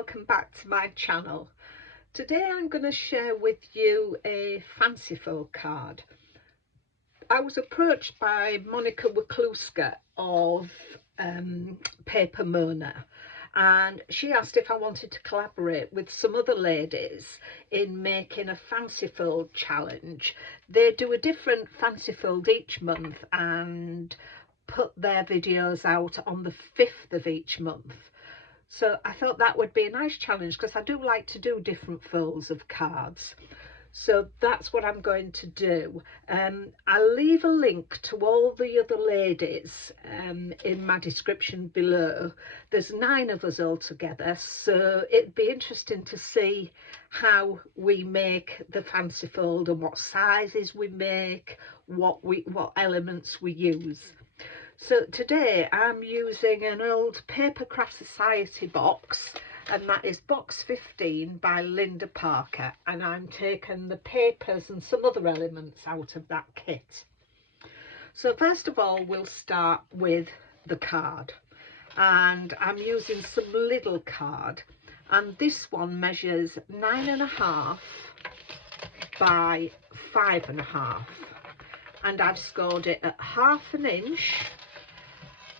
welcome back to my channel. Today I'm going to share with you a fanciful card. I was approached by Monika of Paper Mona, and she asked if I wanted to collaborate with some other ladies in making a fanciful challenge. They do a different fanciful each month and put their videos out on the 5th of each month. So I thought that would be a nice challenge because I do like to do different folds of cards. So that's what I'm going to do. I'll leave a link to all the other ladies in my description below. There's 9 of us all together, so it'd be interesting to see how we make the fancy fold and what sizes we make, what elements we use. So today I'm using an old Papercraft Society box, and that is box 15 by Linda Parker, and I'm taking the papers and some other elements out of that kit. So first of all we'll start with the card, and I'm using some little card, and this one measures 9.5 by 5.5, and I've scored it at 1/2 inch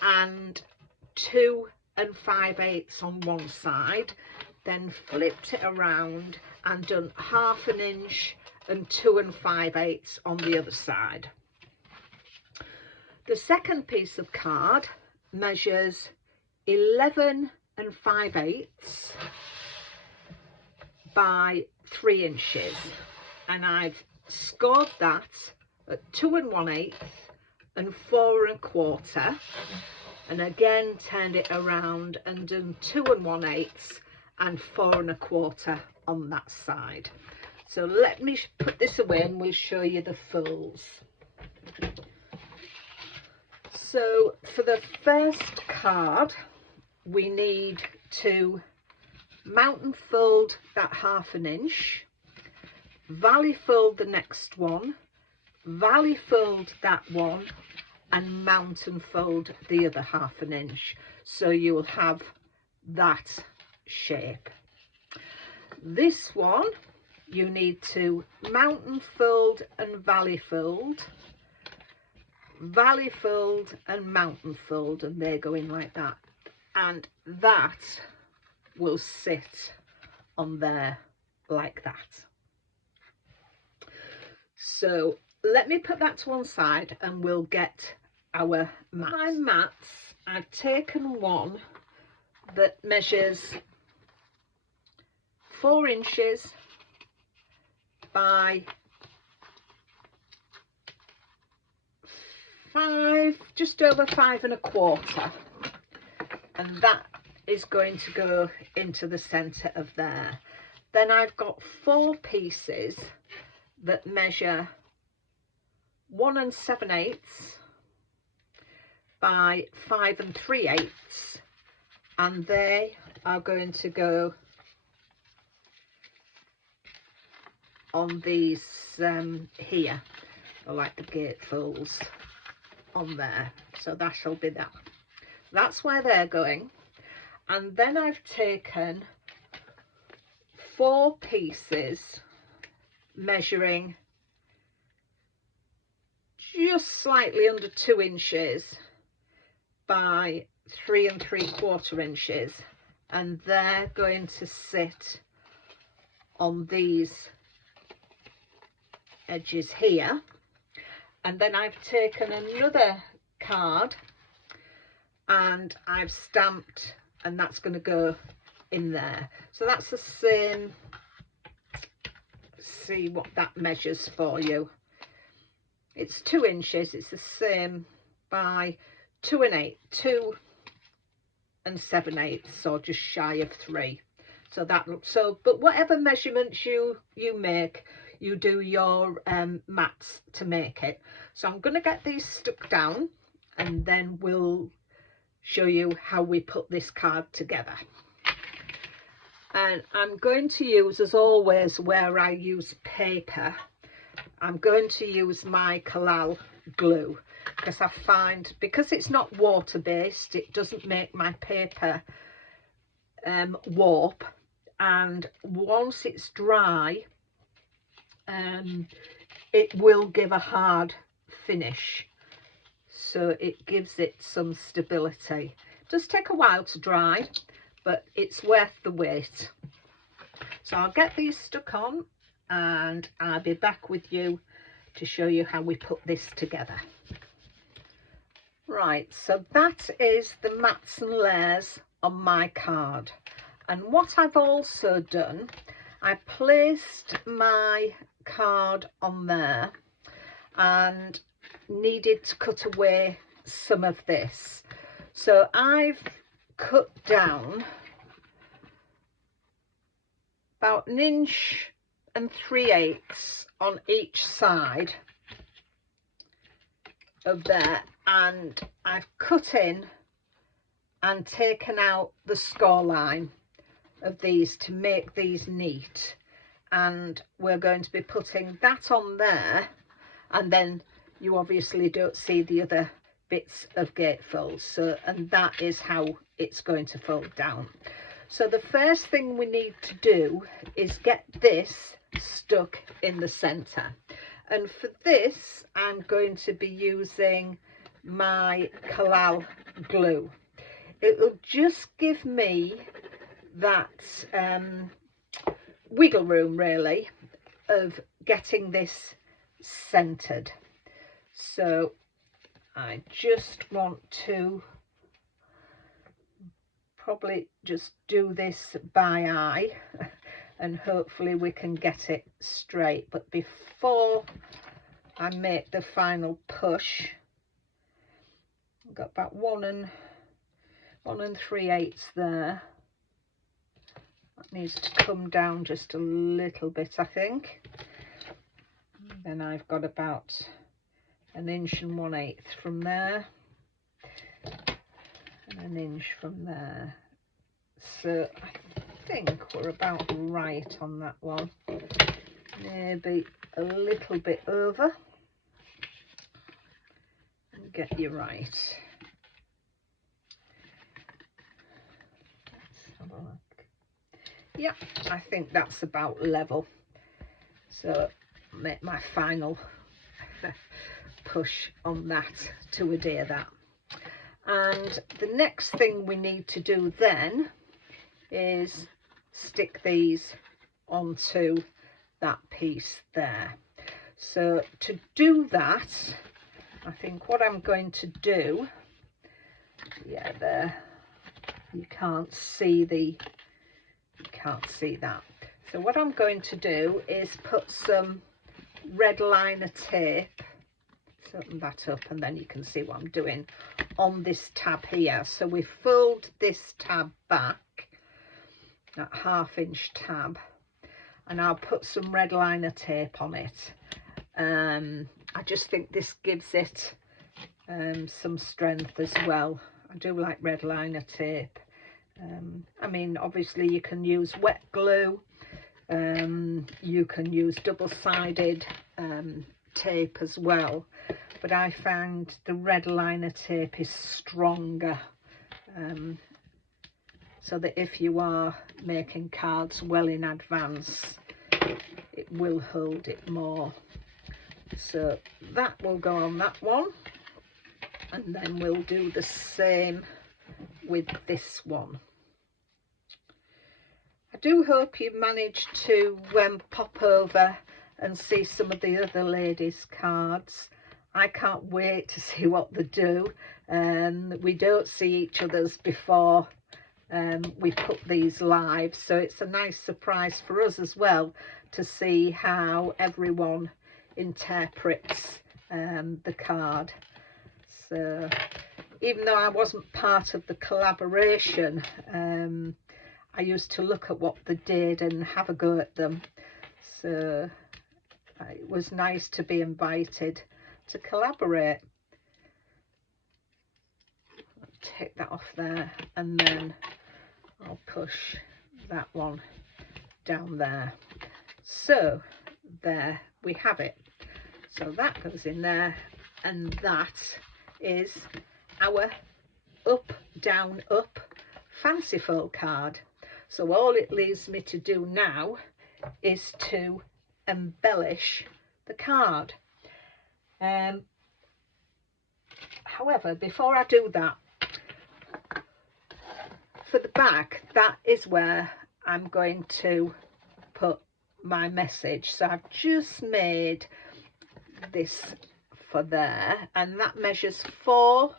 and 2 5/8 on one side, then flipped it around and done 1/2 inch and 2 5/8 on the other side. The second piece of card measures 11 5/8 by 3 inches, and I've scored that at 2 1/8 and 4 1/4, and again turned it around and done 2 1/8 and 4 1/4 on that side. So let me put this away and we'll show you the folds. So for the first card we need to mount and fold that 1/2 inch, valley fold the next one, valley fold that one, and mount and fold the other 1/2 inch, so you will have that shape. This one you need to mount and fold and valley fold and mount and fold, and they go in like that, and that will sit on there like that. So let me put that to one side and we'll get our mats. My mats, I've taken one that measures 4 inches by 5, just over 5 1/4, and that is going to go into the centre of there. Then I've got 4 pieces that measure 1 7/8 by 5 3/8, and they are going to go on these here, like the gatefolds on there. So that shall be that. That's where they're going. And then I've taken 4 pieces measuring just slightly under 2 inches by 3 3/4 inches, and they're going to sit on these edges here. And then I've taken another card and I've stamped, and that's going to go in there. So that's the same. See what that measures for you. It's 2 inches, it's the same, by 2 2 7/8, so just shy of 3. So that looks so, but whatever measurements you make, you do your mats to make it. So I'm going to get these stuck down and then we'll show you how we put this card together. And I'm going to use, as always, where I use paper, I'm going to use my collal glue, because I find, because it's not water based, it doesn't make my paper warp, and once it's dry it will give a hard finish, so it gives it some stability. It does take a while to dry, but it's worth the wait. So I'll get these stuck on and I'll be back with you to show you how we put this together. Right, so that is the mats and layers on my card, and what I've also done, I placed my card on there and needed to cut away some of this, so I've cut down about 1 3/8 inches on each side of there, and I've cut in and taken out the score line of these to make these neat, and we're going to be putting that on there, and then you obviously don't see the other bits of gatefold, so, and that is how it's going to fold down. So the first thing we need to do is get this stuck in the center, and for this I'm going to be using my collal glue. It will just give me that wiggle room really of getting this centered. So I just want to probably just do this by eye and hopefully we can get it straight, but before I make the final push, I've got about 1 3/8 there. That needs to come down just a little bit, I think. Then I've got about 1 1/8 inches from there, and 1 inch from there. So I think we're about right on that one, maybe a little bit over, and get you right. Let's have a look. Yeah, I think that's about level, so make my final push on that to adhere that. And the next thing we need to do then is stick these onto that piece there. So to do that, I think what I'm going to do, yeah, there, you can't see that. So what I'm going to do is put some red liner tape, open that up, and then you can see what I'm doing on this tab here. So we fold this tab back, that 1/2 inch tab, and I'll put some red liner tape on it. I just think this gives it some strength as well. I do like red liner tape. I mean, obviously you can use wet glue, you can use double-sided tape as well, but I find the red liner tape is stronger, so that if you are making cards well in advance, it will hold it more. So that will go on that one, and then we'll do the same with this one. I do hope you managed to pop over and see some of the other ladies' cards. I can't wait to see what they do. We don't see each other's before we put these live, so it's a nice surprise for us as well to see how everyone interprets the card. So even though I wasn't part of the collaboration, I used to look at what they did and have a go at them, so it was nice to be invited to collaborate. I'll take that off there, and then I'll push that one down there. So there we have it. So that goes in there, and that is our up, down, up fancy fold card. So all it leaves me to do now is to embellish the card. However, before I do that, for the back, that is where I'm going to put my message. So I've just made this for there, and that measures 4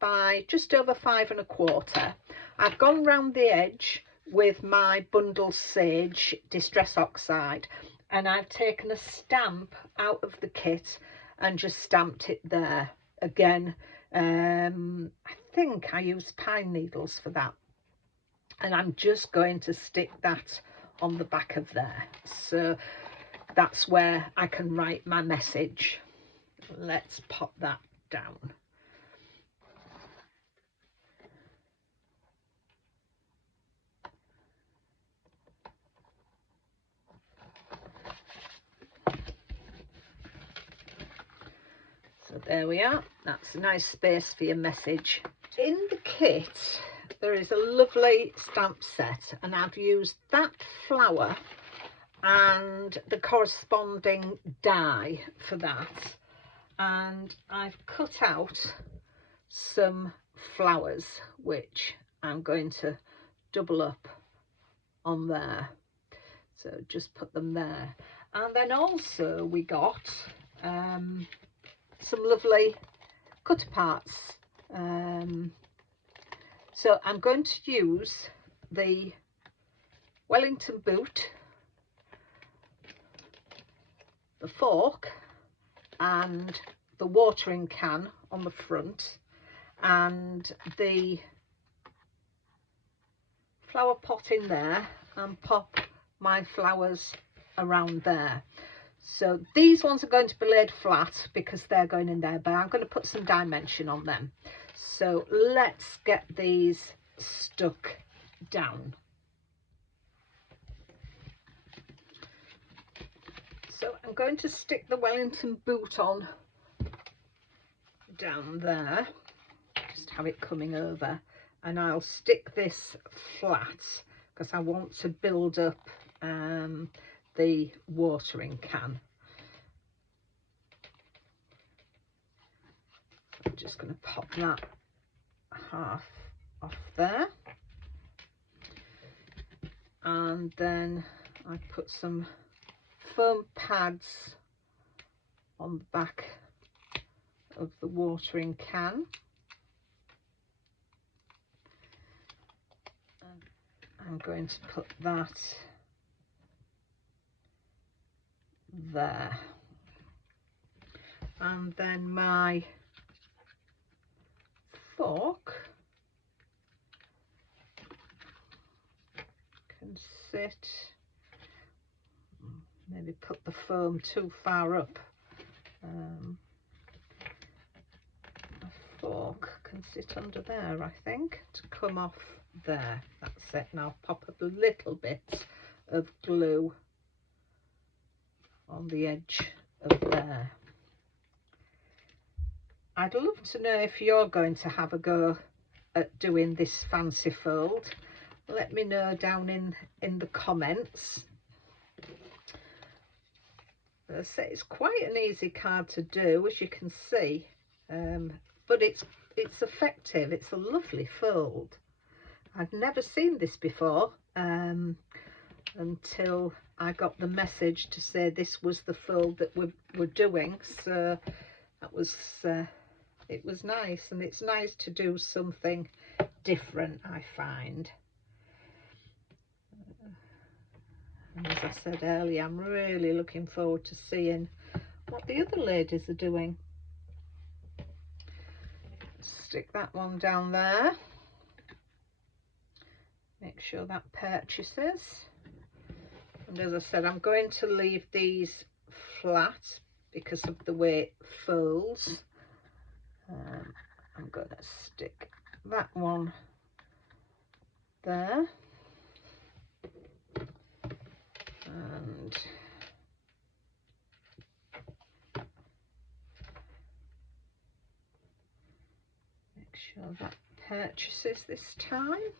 by just over 5 1/4. I've gone round the edge with my bundle sage distress oxide, and I've taken a stamp out of the kit and just stamped it there. Again, I think I used pine needles for that, and I'm just going to stick that on the back of there, so that's where I can write my message. Let's pop that down. So there we are, that's a nice space for your message. In the kit there is a lovely stamp set, and I've used that flower and the corresponding die for that, and I've cut out some flowers which I'm going to double up on there, so just put them there. And then also we got some lovely cut parts, so I'm going to use the Wellington boot, the fork and the watering can on the front, and the flower pot in there, and pop my flowers around there. So these ones are going to be laid flat because they're going in there, but I'm going to put some dimension on them. So let's get these stuck down. So I'm going to stick the Wellington boot on down there, just have it coming over, and I'll stick this flat because I want to build up the watering can. I'm just going to pop that half off there, and then I put some foam pads on the back of the watering can. I'm going to put that there, and then my fork can sit, maybe put the foam too far up, my fork can sit under there, I think, to come off there. That's it. Now pop up a little bit of glue on the edge of there. I'd love to know if you're going to have a go at doing this fancy fold. Let me know down in the comments. As I say, it's quite an easy card to do, as you can see, but it's effective. It's a lovely fold. I'd never seen this before until I got the message to say this was the fold that we're doing, so that was it was nice, and it's nice to do something different, I find. And as I said earlier, I'm really looking forward to seeing what the other ladies are doing. Stick that one down there. Make sure that purchases. And as I said, I'm going to leave these flat because of the way it folds. I'm going to stick that one there. And make sure that purchases this time.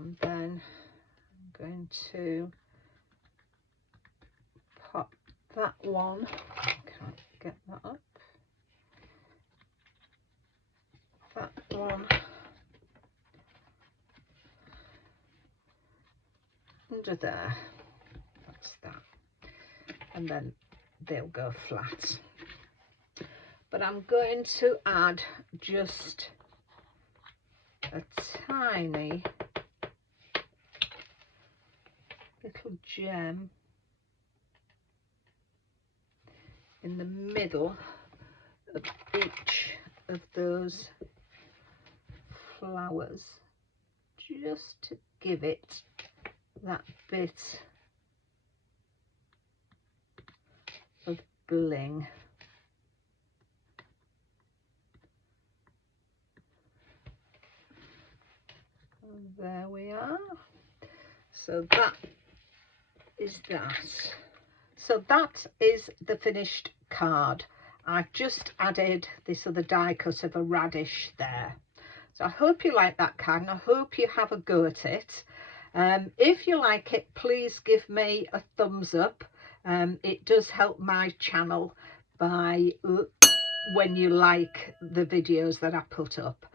and then I'm going to pop that one, can't get that up, that one under there, that's that, and then they'll go flat. But I'm going to add just a tiny little gem in the middle of each of those flowers, just to give it that bit of bling. And there we are. So that is that. So that is the finished card. I've just added this other die cut of a radish there. So I hope you like that card, and I hope you have a go at it. If you like it, please give me a thumbs up. It does help my channel by when you like the videos that I put up.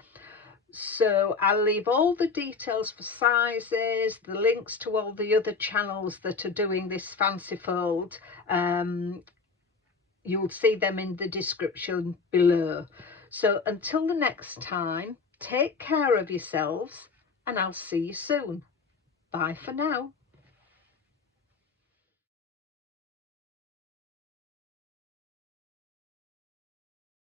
So I'll leave all the details for sizes, the links to all the other channels that are doing this fancy fold. You'll see them in the description below. So until the next time, take care of yourselves, and I'll see you soon. Bye for now.